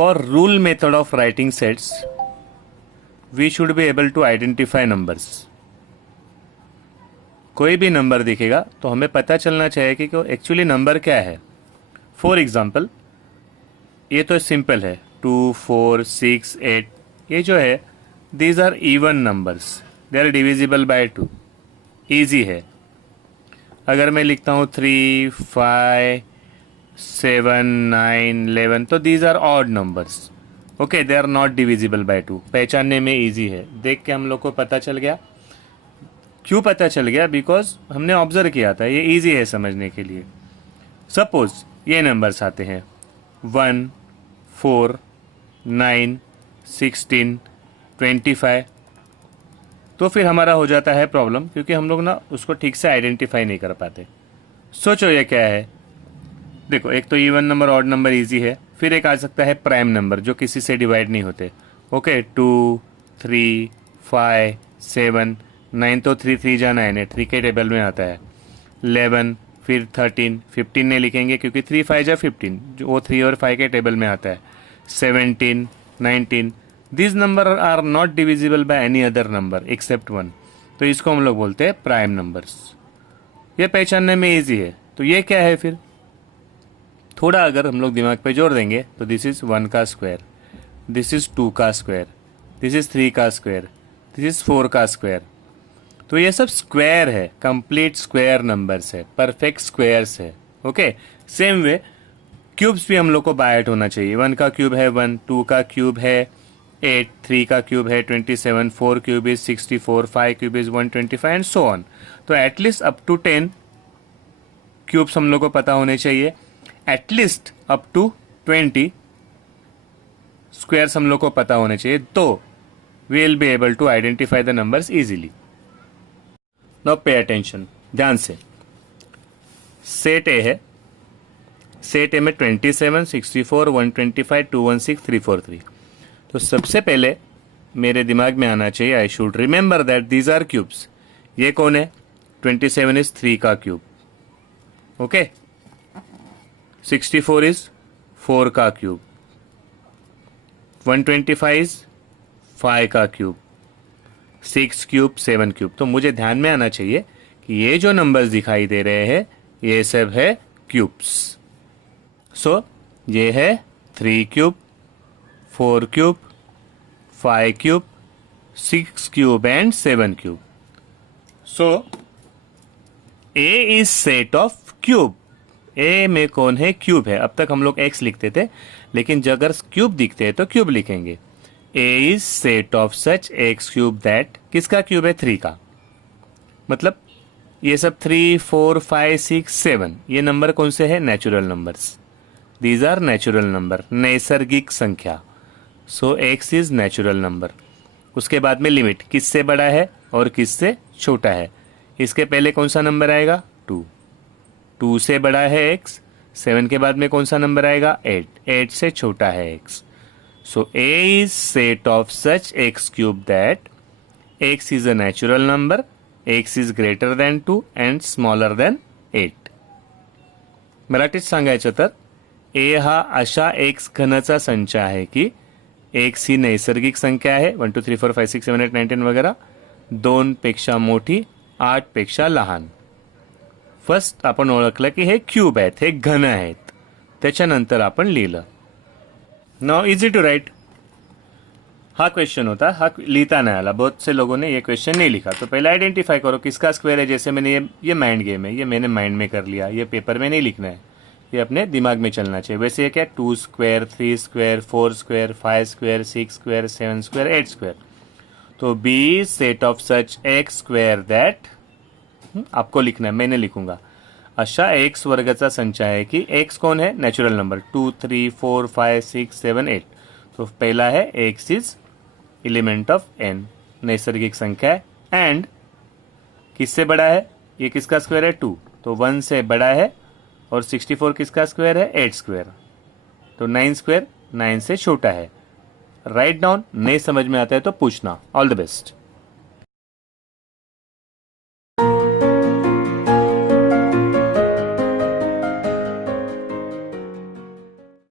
For rule method of writing sets, we should be able to identify numbers. कोई भी number दिखेगा तो हमें पता चलना चाहिए कि एक्चुअली नंबर क्या है. फॉर एग्जाम्पल, ये तो सिंपल है, 2, 4, 6, 8. ये जो है, these are even numbers, they are divisible by 2. Easy है. अगर मैं लिखता हूँ 3, 5, 7, 9, 11, तो these are odd numbers. Okay, they are not divisible by 2. पहचानने में ईजी है. देख के हम लोग को पता चल गया. क्यों पता चल गया? बिकॉज हमने ऑब्जर्व किया था. ये ईजी है समझने के लिए. सपोज ये नंबर्स आते हैं 1, 4, 9, 16, 25. तो फिर हमारा हो जाता है प्रॉब्लम, क्योंकि हम लोग ना उसको ठीक से आइडेंटिफाई नहीं कर पाते. सोचो ये क्या है. देखो, एक तो even number, odd number easy है. फिर एक आ सकता है प्राइम नंबर, जो किसी से डिवाइड नहीं होते. ओके, 2, 3, 5, 7, 9, तो 3 3 जा 9 है, 3 के टेबल में आता है. 11, फिर 13, 15 नहीं लिखेंगे क्योंकि 3 5 जा 15, जो वो 3 और 5 के टेबल में आता है. 17, 19, this number are not divisible by any other number except 1. तो इसको हम लोग बोलते हैं प्राइम नंबर्स. ये पहचानने में ईजी है. तो ये क्या है फिर? थोड़ा अगर हम लोग दिमाग पे जोड़ देंगे तो दिस इज 1 का स्क्वायर, दिस इज 2 का स्क्वायर, दिस इज 3 का स्क्वायर, दिस इज 4 का स्क्वायर. तो ये सब स्क्वायर है, कंप्लीट स्क्वायर नंबर्स है, परफेक्ट स्क्वायर्स है. ओके, सेम वे क्यूब्स भी हम लोग को बाय 8 होना चाहिए. 1 का क्यूब है 1, 2 का क्यूब है 8, 3 का क्यूब है 27, 4 cube is 64, 5 cube is 125 and so on. तो एटलीस्ट अप टू 10 क्यूब्स हम लोग को पता होने चाहिए. एटलीस्ट अप टू 20 स्क्वायर्स हम लोग को पता होने चाहिए. तो we will be able to identify the numbers easily. Now pay attention, ध्यान से. सेट ए है. सेट ए में 27, 64, 125, 216, 343. तो सबसे पहले मेरे दिमाग में आना चाहिए, I should remember that these are cubes. ये कौन है? 27 इज 3 का क्यूब. ओके, 64 इज 4 का क्यूब, 125 इज 5 का क्यूब, 6 क्यूब, 7 क्यूब. तो मुझे ध्यान में आना चाहिए कि ये जो नंबर्स दिखाई दे रहे हैं ये सब है क्यूब्स. सो ये है 3 cube, 4 cube, 5 cube, 6 cube and 7 cube. So A is set of cube. A में कौन है? क्यूब है. अब तक हम लोग एक्स लिखते थे, लेकिन जब अगर क्यूब दिखते हैं तो क्यूब लिखेंगे. A is set of such x cube that, किसका क्यूब है? 3 का. मतलब ये सब 3, 4, 5, 6, 7 ये नंबर कौन से है? Natural numbers. These are natural number, नैसर्गिक संख्या. So x is natural number. उसके बाद में लिमिट, किससे बड़ा है और किससे छोटा है. इसके पहले कौन सा नंबर आएगा? 2. 2 से बड़ा है x. 7 के बाद में कौन सा नंबर आएगा? 8. 8 से छोटा है x. So a is set of such x cube that x is a natural number, x is greater than 2 and smaller than 8. मराठीत सांगायचं तर a हा अशा x घनचा संच आहे की x ही नैसर्गिक संख्या आहे, 1 2 3 4 5 6 7 8 9 10 वगैरह, 2 पेक्षा मोठी, 8 पेक्षा लहान. फर्स्ट आपण ओळखलं की हे क्यूब आहेत, हे घन आहेत. त्याच्यानंतर आपण लिहिलं. Now easy to write. हा क्वेश्चन होता, हा लिखता नहीं आला. बहुत से लोगों ने ये क्वेश्चन नहीं लिखा. तो पहले आइडेंटिफाई करो किसका स्क्वायर है. जैसे मैंने ये माइंड गेम है, ये मैंने माइंड में कर लिया. ये पेपर में नहीं लिखना है, ये अपने दिमाग में चलना चाहिए. वैसे ये क्या? 2 square, 3 square, 4 square, 5 square, 6 square, 7 square, 8 square. तो B set of such x square that, आपको लिखना है, मैंने लिखूंगा. अशा एक्स वर्गाचा संच आहे की एक्स कौन है? Natural number. 2, 3, 4, 5, 6, 7, 8. तो पहला है x is element of n, नैसर्गिक संख्या है. एंड किससे बड़ा है? ये किसका स्क्वायर है? 2. तो 1 से बड़ा है. और 64 किसका स्क्वायर है? 8 स्क्वायर. तो 9 स्क्वायर 9 से छोटा है. Write down. नहीं समझ में आता है तो पूछना. All the best.